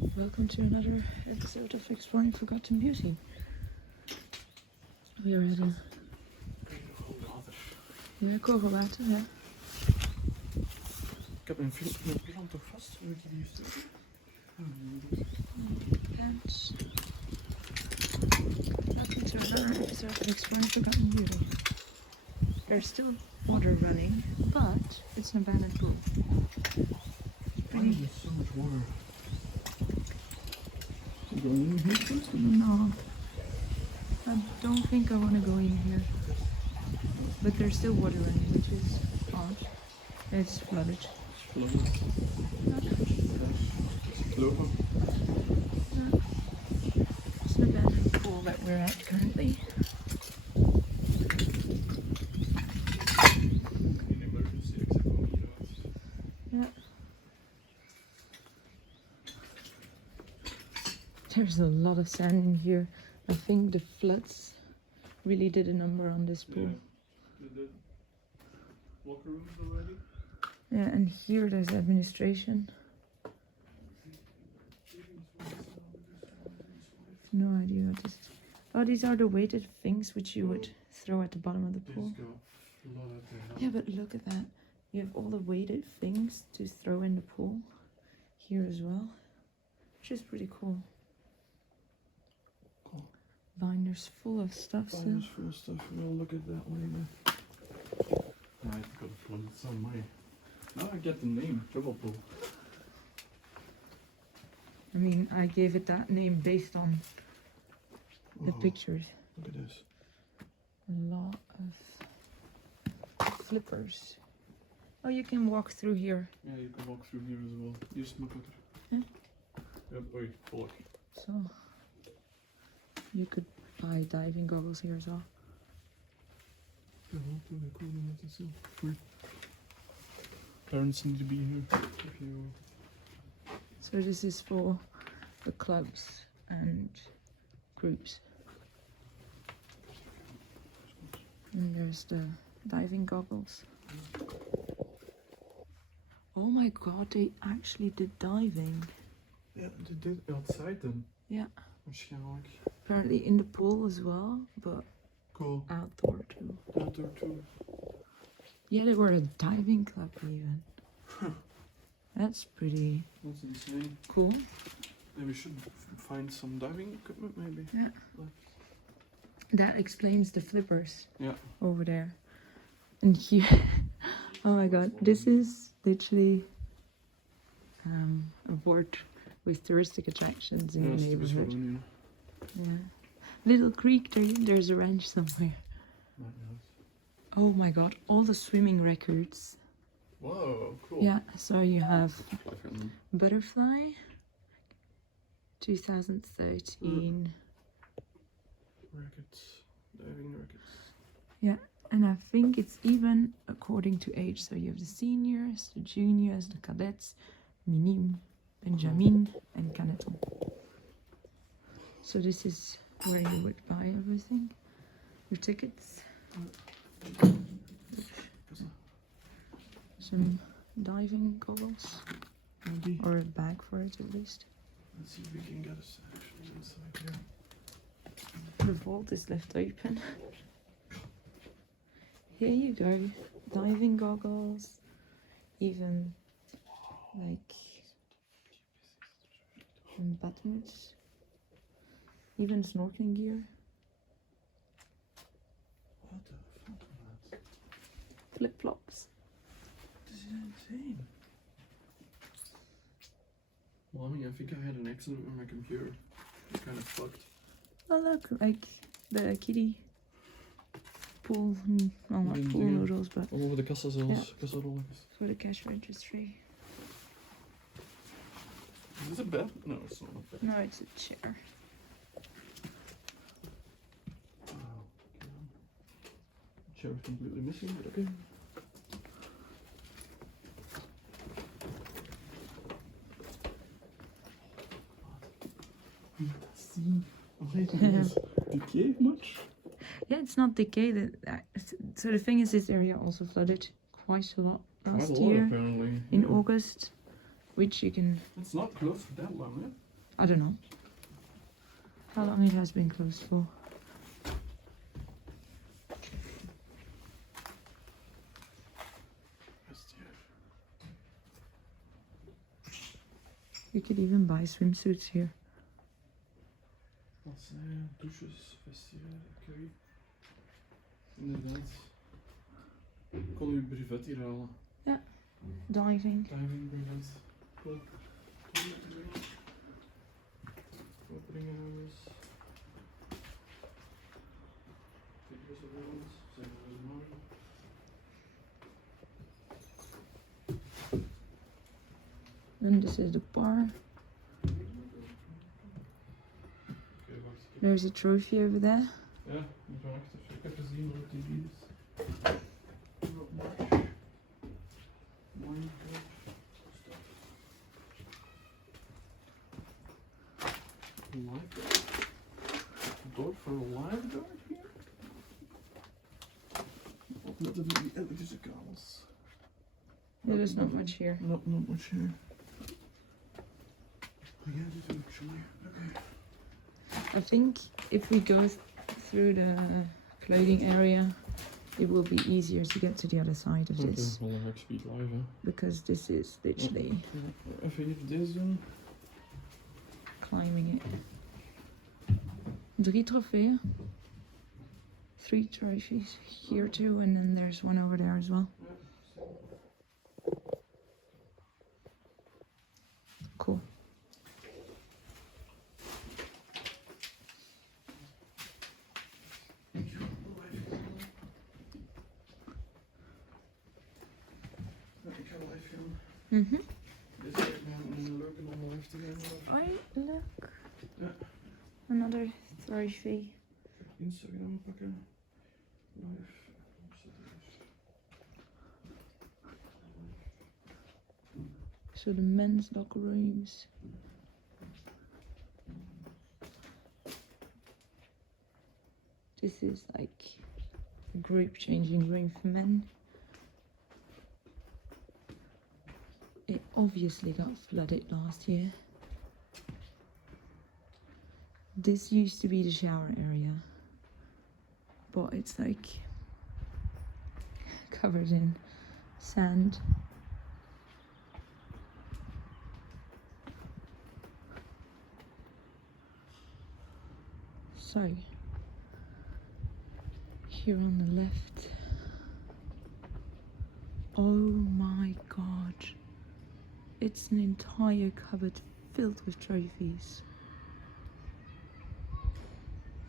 Welcome to another episode of Exploring Forgotten Beauty. We are heading... Ja, kogelwater, ja. Ik heb mijn plant toch vast? Moet je die sturen? Plants. Welcome to another episode of Exploring Forgotten Beauty. There's still water running, but it's an abandoned pool. Why is there so much water? Are you going in here first? No, I don't think I want to go in here. But there's still water running, which is odd. It's flooded. It's lopen. It's an abandoned pool that we're at currently. Yeah. There's a lot of sand in here. I think the floods really did a number on this pool. Yeah. The locker rooms already? Yeah, and here there's administration. No idea what this is. Oh, these are the weighted things which you would throw at the bottom of the pool. Yeah, but look at that. You have all the weighted things to throw in the pool here as well, which is pretty cool. Cool. Binders full of stuff. Binders full of stuff. We'll look at that later. I've got a flood. It's on my... Now I get the name. Trouble Pool. I mean, I gave it that name based on the pictures. Look at this. A lot of flippers. Oh, you can walk through here. Yeah, you can walk through here as well. Use my cutter. Yeah. Yep, wait, volk. So, you could buy diving goggles here as well. Parents need to be here. If you... So this is for the clubs and groups. And there's the diving goggles. Oh my god, they actually did diving. Yeah, they did outside then. Yeah. Waarschijnlijk. Apparently in the pool as well, but Cool. outdoor too. Outdoor too. Yeah, they were a diving club even. That's pretty That's insane. cool. Maybe we should find some diving equipment maybe. Yeah. That explains the flippers. Yeah. Over there. And here, oh my god, this is literally a board with touristic attractions in the neighborhood. Yeah. Little creek, there's a ranch somewhere. Oh my god, all the swimming records. Whoa, cool. Yeah, so you have Butterfly, 2013. Records, diving records. Yeah, and I think it's even according to age. So you have the seniors, the juniors, the cadets, Minime, Benjamin, and Caneton. So this is where you would buy everything. Your tickets. Some diving goggles. Maybe. Or a bag for it at least. Let's see if we can get us actually inside here. The vault is left open. Here you go. Diving goggles. Even like buttons. Even snorkeling gear. What the fuck is that? Flip flops. This is insane. Mommy, I think I had an accident with my computer. It's kind of fucked. Oh look, like the kiddie pool, well not Even pool here. noodles, but All over the kassa's kassadolletjes. for the cash registry. Is this a bed? No, it's not a bed. No, it's a chair. Wow. Chair is completely missing, but okay. Decay much? Yeah, it's not decayed. So the thing is, this area also flooded quite a lot last Quite a lot, year apparently. in Yeah. August, which you can... It's not closed for that long, I don't know how long it has been closed for. You could even buy swimsuits here. Douches, vestiaire, oké. Inderdaad. Ik kon uw brevet hier halen. Diving. Diving brevet. Cool. Wat brengen we eens? Kijk eens op ons. Zijn we mooi. And this is the bar. There's a trophy over there. Ja, die van achter. Ik heb gezien op die video's. Lifeguard? Door for a lifeguard here? Opletten voor die elektrische kabels. Yeah, there's not much here. Not much here. Yeah, this is actually okay. I think if we go through the clothing area, it will be easier to get to the other side of this. Well, I'm speed live, hè. Because this is literally Even hier deze doen. climbing it. 3 trofeeën. 3 trophies here too, and then there's one over there as well. Cool. Mhm. Dit is een leuke om live te gaan. Oh, look. Ja. Another trophy. Instagram pakken. Live. So the men's locker rooms. This is like a group changing room for men. It obviously got flooded last year. This used to be the shower area, but it's like covered in sand. So, here on the left, oh my god, it's an entire cupboard filled with trophies.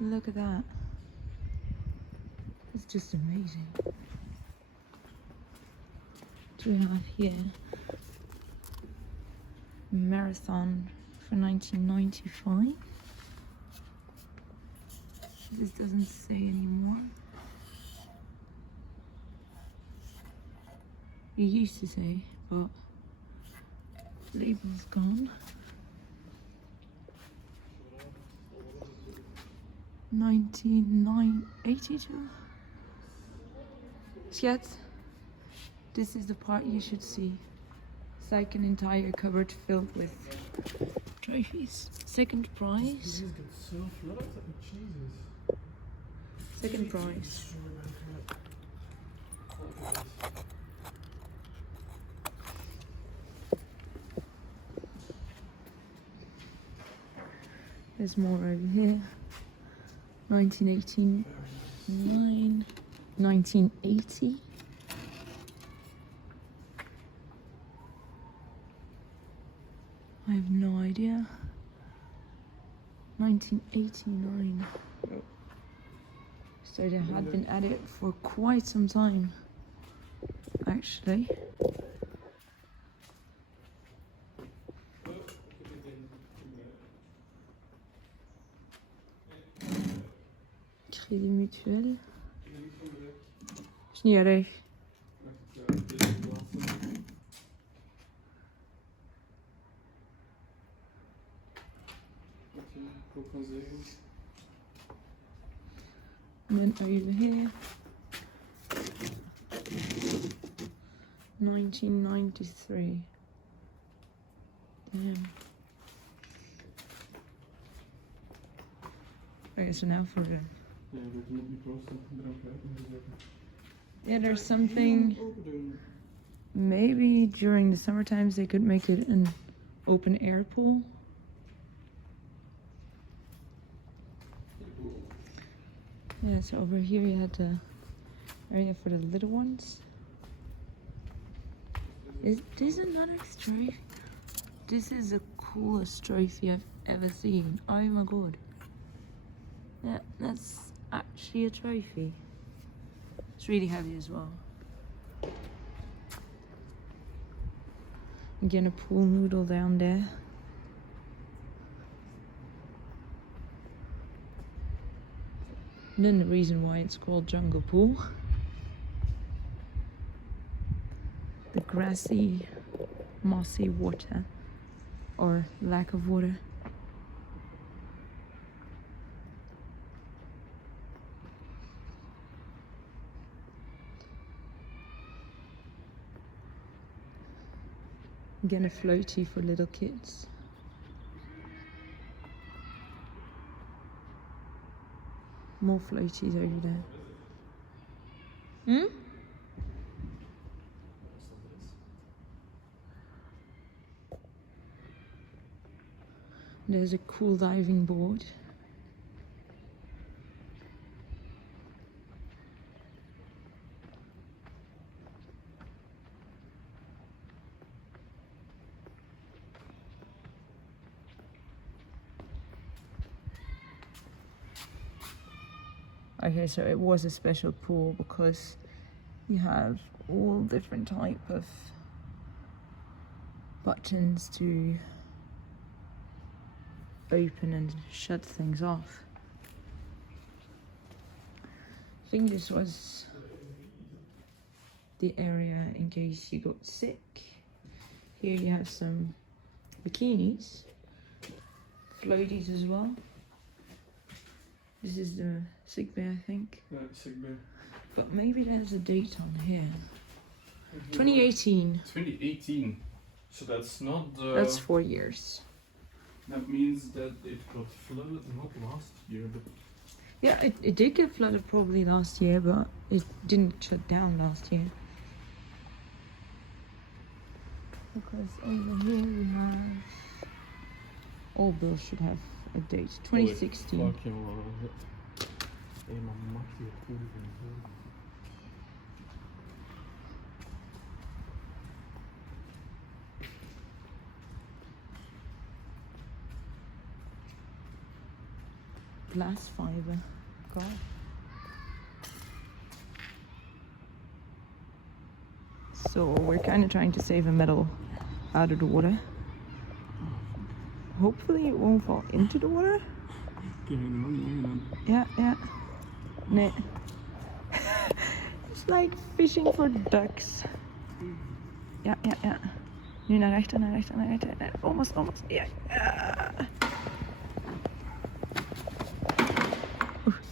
Look at that. It's just amazing. What do we have here? Marathon for 1995. This doesn't say anymore. It used to say, but label's gone. 1982. Yet, this is the part you should see. It's like an entire cupboard filled with trophies. Second prize. These get so flooded. Jesus. Second prize. There's more over here. 1989, 1980. I have no idea. 1989. So they had been at it for quite some time, actually. Crédit mutuel. Is niet erg. And then over here, 1993. Damn. Okay, so now for the... Ja, we moeten niet proosten. Drank uit. Yeah, there's something... Open doen. Maybe during the summer times they could make it an open air pool. Yeah, so over here you had the area for the little ones. Is this another trophy? This is the coolest trophy I've ever seen. Oh my god. Yeah, that's actually a trophy. It's really heavy as well. Again, a pool noodle down there. And then the reason why it's called Jungle Pool. The grassy, mossy water, or lack of water. Again, a floaty for little kids. More floaties over there. Hmm? There's a cool diving board. Okay, so it was a special pool because you have all different type of buttons to open and shut things off. I think this was the area in case you got sick. Here you have some bikinis, floaties as well. This is the sick bay, I think. Ja, sick bay. But maybe there's a date on here. 2018. 2018. So that's not the... That's 4 years. That means that it got flooded not last year, but... Yeah, it did get flooded probably last year, but it didn't shut down last year. Because over here we have... All bills should have a date. 2016. Fuck you, hey, man, mag die het goed doen. Glass fiber. God. So we're kind of trying to save a metal out of the water. Hopefully it won't fall into the water. Yeah, yeah. Nee. It's like fishing for ducks. Ja, ja, ja. Nu naar rechter, naar rechter, naar rechter. Almost, almost. Ja.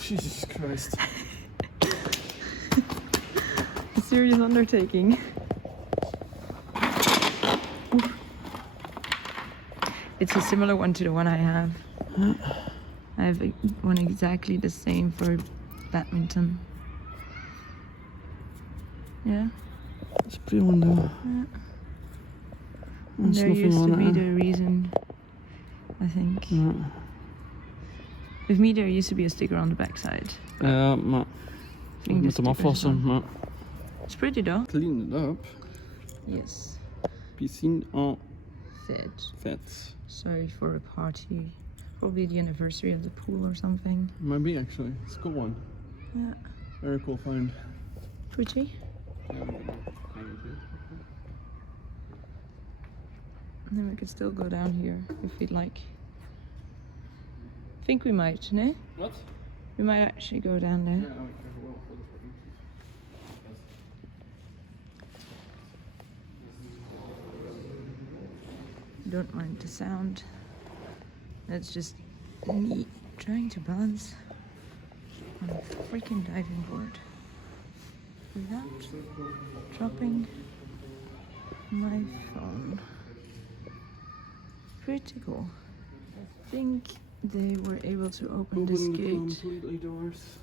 Jesus Christ. A serious undertaking. It's a similar one to the one I have. I have one exactly the same for badminton. Yeah. Speelende. Yeah. And there used to be the reason, I think. Ja. With me there used to be a sticker on the backside. Ja, maar I ik think moet hem afwassen. Maar it's pretty though. clean it up. Yes. Piscine en Vet. vet. Sorry for a party. Probably the anniversary of the pool or something. Maybe actually. It's a cool one. Yeah. Very cool find. Pretty. And then we could still go down here if we'd like. I think we might, no? What? We might actually go down there. Yeah, Don't mind the sound. That's just me trying to balance on a freaking diving board without dropping my phone. Pretty cool. I think they were able to open this gate. completely doors.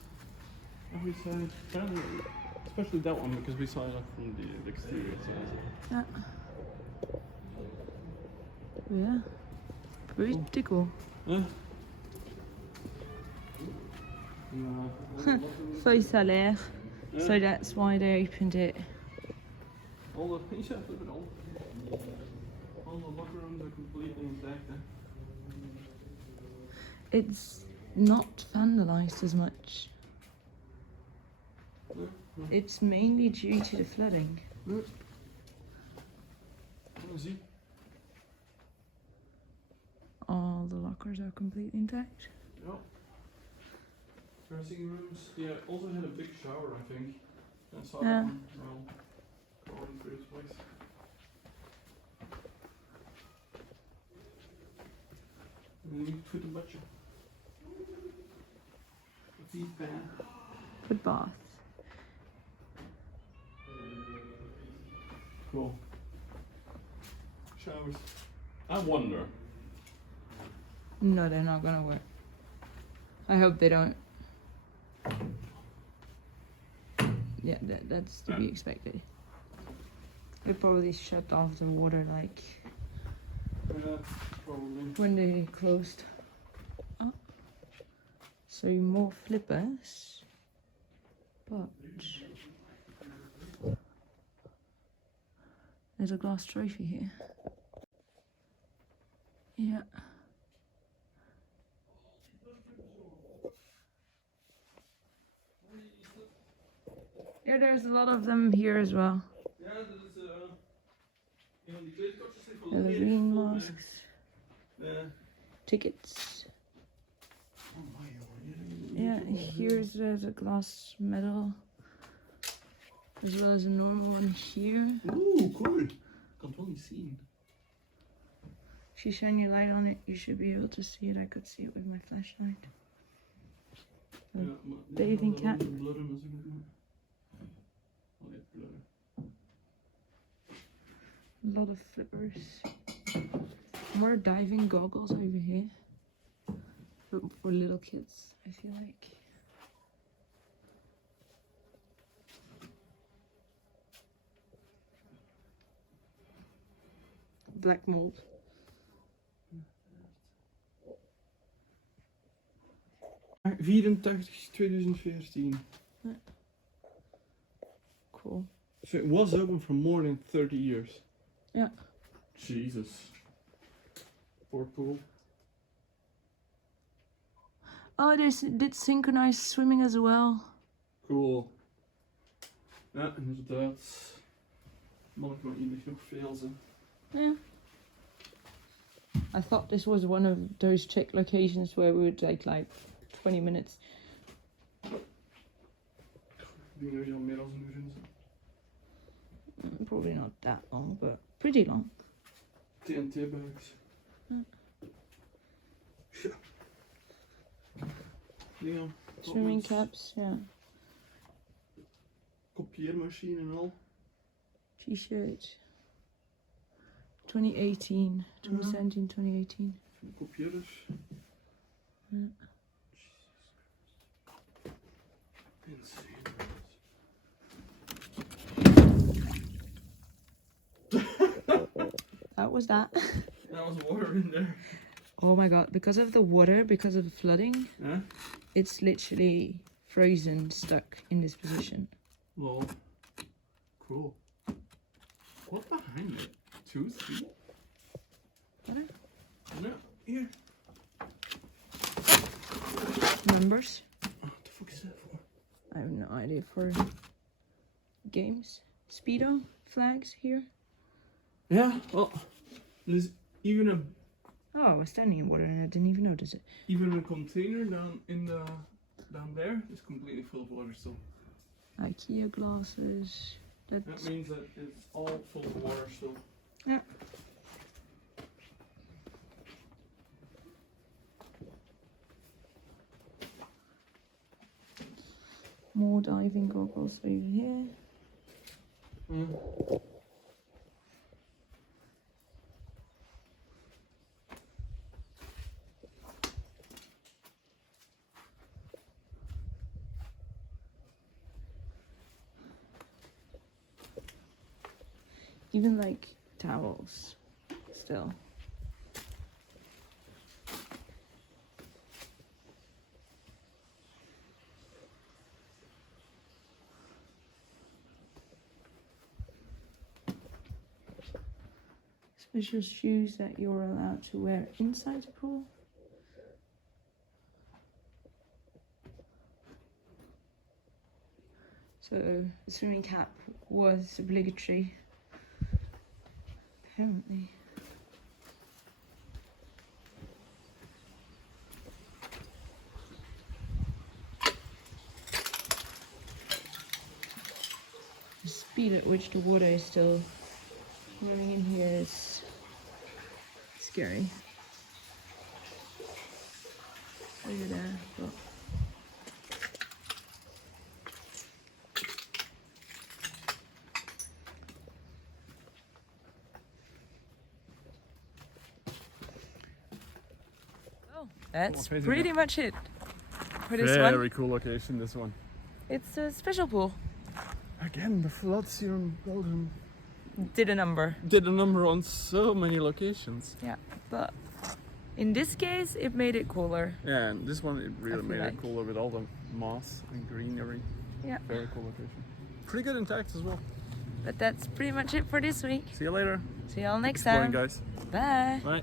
Every side. Especially that one because we saw it from the exterior side. Yeah. Yeah. Pretty cool. Yeah. Feuille salaire. Yeah. So that's why they opened it. All the look at all the locker rooms are completely intact. It's not vandalized as much. It's mainly due to the flooding. See? All the lockers are completely intact. Yeah. Dressing rooms. Yeah, also had a big shower, I think. I saw that one. Well, going through this place. And then you put a bunch of deep pan. Good bath. Cool. Showers. I wonder. No, they're not gonna work. I hope they don't. Yeah, that's to be expected. They probably shut off the water like Yeah, probably. when they closed. Oh. So more flippers, but there's a glass trophy here. Yeah. Yeah, there's a lot of them here as well. Ja, dat is die kleedkastjes zijn van Halloween masks, tickets. Oh my god. Yeah, here's the glass medal, as well as a normal one here. Oeh, cool. Ik kan het wel niet zien. If you shine your light on it, you should be able to see it. I could see it with my flashlight. Bathing cap. A lot of flippers. More diving goggles over here. But for little kids, I feel like. Black mold. Maar 84 2014. Yeah. Cool. So it was open for more than 30 years. Yeah. Jesus. Poor pool. Oh, they did synchronized swimming as well. Cool. Ja, inderdaad. Mannelijk maar hier nog veel zijn. Yeah. I thought this was one of those Czech locations where we would take like 20 minutes. Ik denk dat je al meer dan een uur in zit. Probably not that long, but pretty long. TNT bags. Ja. Dingen. Swimming caps, yeah. Kopieermachine en al. T-shirt. 2018. 2017, 2018. Van de kopieerders. Yeah. That was that. That was water in there. Oh my god, because of the water, because of the flooding, it's literally frozen, stuck in this position. Well, cool. What behind it? 2, 3? What? No, here. Numbers? What the fuck is that for? I have no idea. For games? Speedo flags here? Yeah, well, there's even a Oh, I was standing in water and I didn't even notice it. even a container down there is completely full of water still. IKEA glasses. That means that it's all full of water still. Yeah. More diving goggles over here. even like towels still. Special shoes that you're allowed to wear inside the pool. So the swimming cap was obligatory, apparently. The speed at which the water is still running in here is scary. Look at that. But that's pretty much it for this one. Very cool location, this one. It's a special pool. Again, the floods here in Belgium Did a number. did a number on so many locations. Yeah, but in this case, it made it cooler. Yeah, and this one, it really feel made like. it cooler with all the moss and greenery. Yeah, Very cool location. Pretty good intact as well. but that's pretty much it for this week. See you later. See y'all next Exploring, time. guys. Bye. Bye.